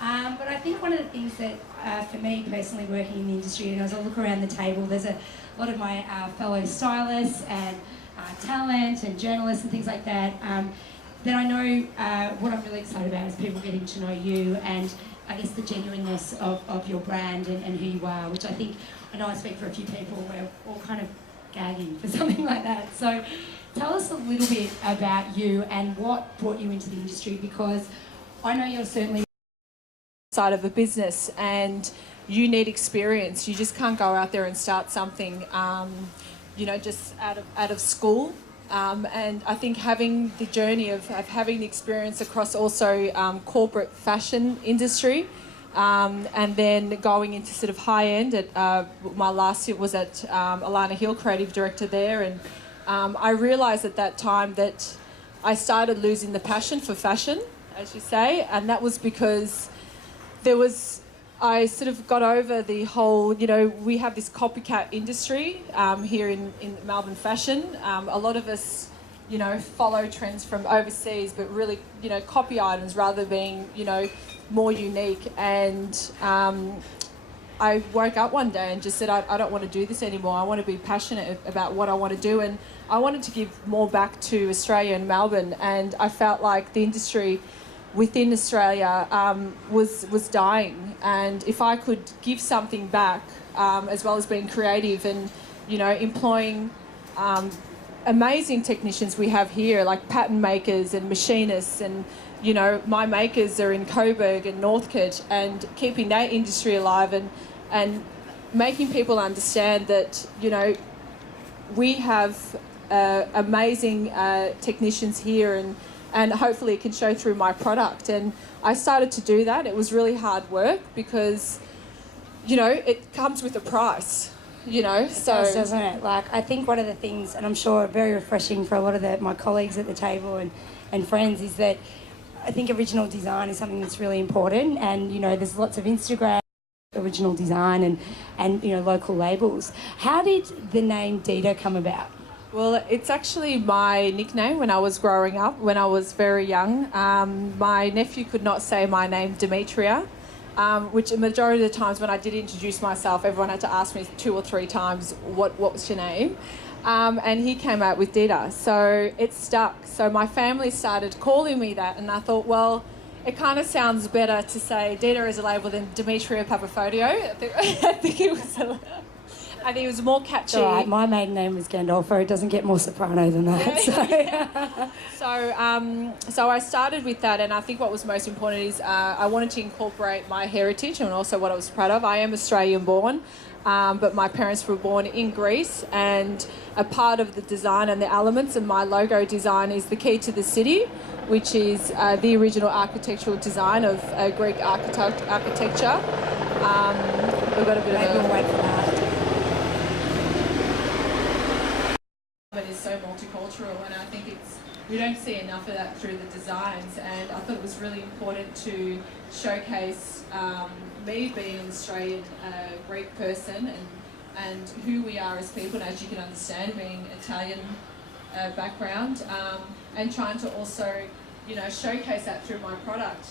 But I think one of the things that, for me personally, working in the industry, and as I look around the table, there's a lot of my fellow stylists and talent and journalists and things like that, that I know what I'm really excited about is people getting to know you and I guess the genuineness of your brand and who you are, which I think, I know I speak for a few people, we're all kind of gagging for something like that. So tell us a little bit about you and what brought you into the industry, because I know you're certainly side of a business and you need experience. You just can't go out there and start something, just out of school. And I think having the journey of having the experience across also corporate fashion industry, and then going into sort of high end at my last year was at Lana, Creative Director there, and I realised at that time that I started losing the passion for fashion, as you say, and that was because I sort of got over the whole, we have this copycat industry here in Melbourne fashion. A lot of us, follow trends from overseas, but really, copy items rather than being, more unique. And I woke up one day and just said, I don't want to do this anymore. I want to be passionate about what I want to do. And I wanted to give more back to Australia and Melbourne. And I felt like the industry within Australia was dying, and if I could give something back, as well as being creative and employing amazing technicians we have here, like pattern makers and machinists, and my makers are in Coburg and Northcote, and keeping that industry alive and making people understand that we have amazing technicians here, and hopefully it can show through my product. And I started to do that. It was really hard work because, it comes with a price, so... It does, doesn't it? Like, I think one of the things, and I'm sure very refreshing for a lot of my colleagues at the table and friends, is that I think original design is something that's really important. And, there's lots of Instagram original design and local labels. How did the name DIIDA come about? Well, it's actually my nickname when I was growing up, when I was very young. My nephew could not say my name, Dimitria, which a majority of the times when I did introduce myself, everyone had to ask me 2 or 3 times, what was your name? And he came out with DIIDA, so it stuck. So my family started calling me that, and I thought, well, it kind of sounds better to say DIIDA as a label than Dimitria Papafotiou. I think it was... I think it was more catchy. All right, my maiden name was Gandolfo. It doesn't get more soprano than that. Yeah. So I started with that, and I think what was most important is I wanted to incorporate my heritage and also what I was proud of. I am Australian born, but my parents were born in Greece, and a part of the design and the elements of my logo design is the key to the city, which is the original architectural design of Greek architecture. We've got a bit of we'll wait for that. But it's so multicultural, and I think we don't see enough of that through the designs, and I thought it was really important to showcase me being an Australian Greek person and who we are as people, and as you can understand, being Italian background, and trying to also showcase that through my product.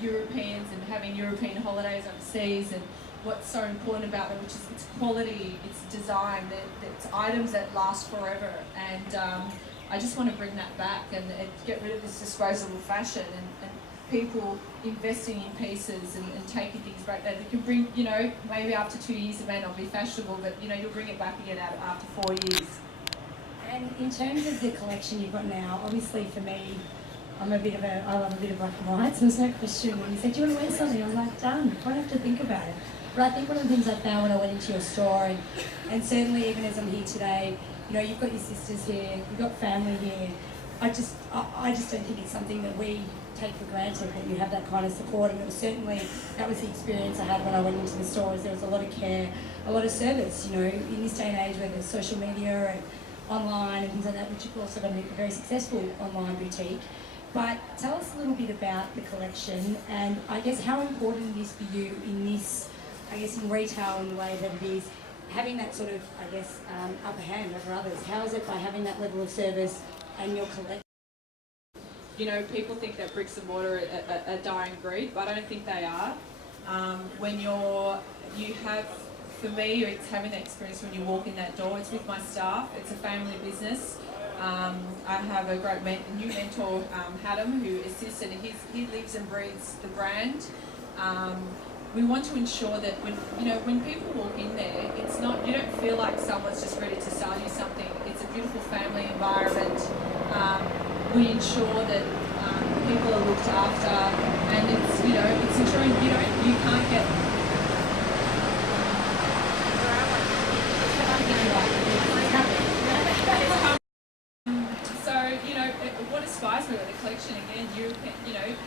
Europeans and having European holidays overseas, and what's so important about them, which is its quality, its design, it's items that last forever. And I just want to bring that back and get rid of this disposable fashion and people investing in pieces and taking things back that can bring, maybe after 2 years it may not be fashionable, but you'll bring it back again after 4 years. And in terms of the collection you've got now, obviously for me, I love a bit of black and white, so there's no question when you said, do you want to wear something? I'm like, done, I don't have to think about it. But I think one of the things I found when I went into your store, and certainly even as I'm here today, you've got your sisters here, you've got family here. I just don't think it's something that we take for granted, that you have that kind of support. And it was certainly, that was the experience I had when I went into the stores. There was a lot of care, a lot of service, in this day and age where there's social media and online and things like that, which you've also got a very successful online boutique. But tell us a little bit about the collection, and I guess how important it is for you in this, in retail, in the way that it is, having that sort of, upper hand over others. How is it by having that level of service and your collection? you know, people think that bricks and mortar are dying breed, but I don't think they are. When for me, it's having that experience when you walk in that door. It's with my staff. It's a family business. I have a great new mentor, Adam, who assists, and he lives and breathes the brand. We want to ensure that when people walk in there, it's not, you don't feel like someone's just ready to sell you something. It's a beautiful family environment. We ensure that people are looked after, and it's ensuring you can't get. What inspires me with the collection again,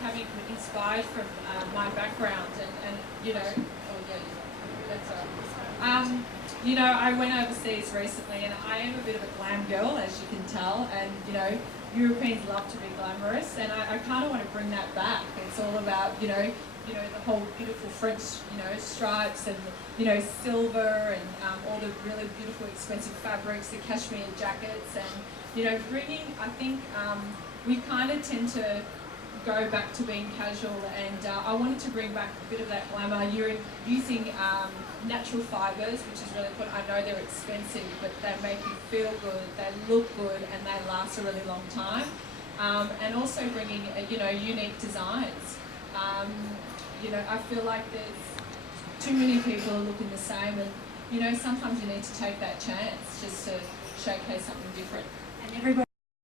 having inspired from my background and that's all right. I went overseas recently, and I am a bit of a glam girl, as you can tell, and Europeans love to be glamorous, and I kind of want to bring that back. It's all about the whole beautiful French stripes and silver and all the really beautiful expensive fabrics, the cashmere jackets, and bringing, I think we kind of tend to go back to being casual, and I wanted to bring back a bit of that glamour. You're using natural fibres, which is really important. I know they're expensive, but they make you feel good, they look good, and they last a really long time. And also bringing unique designs. I feel like there's too many people are looking the same, and sometimes you need to take that chance just to showcase something different. And everybody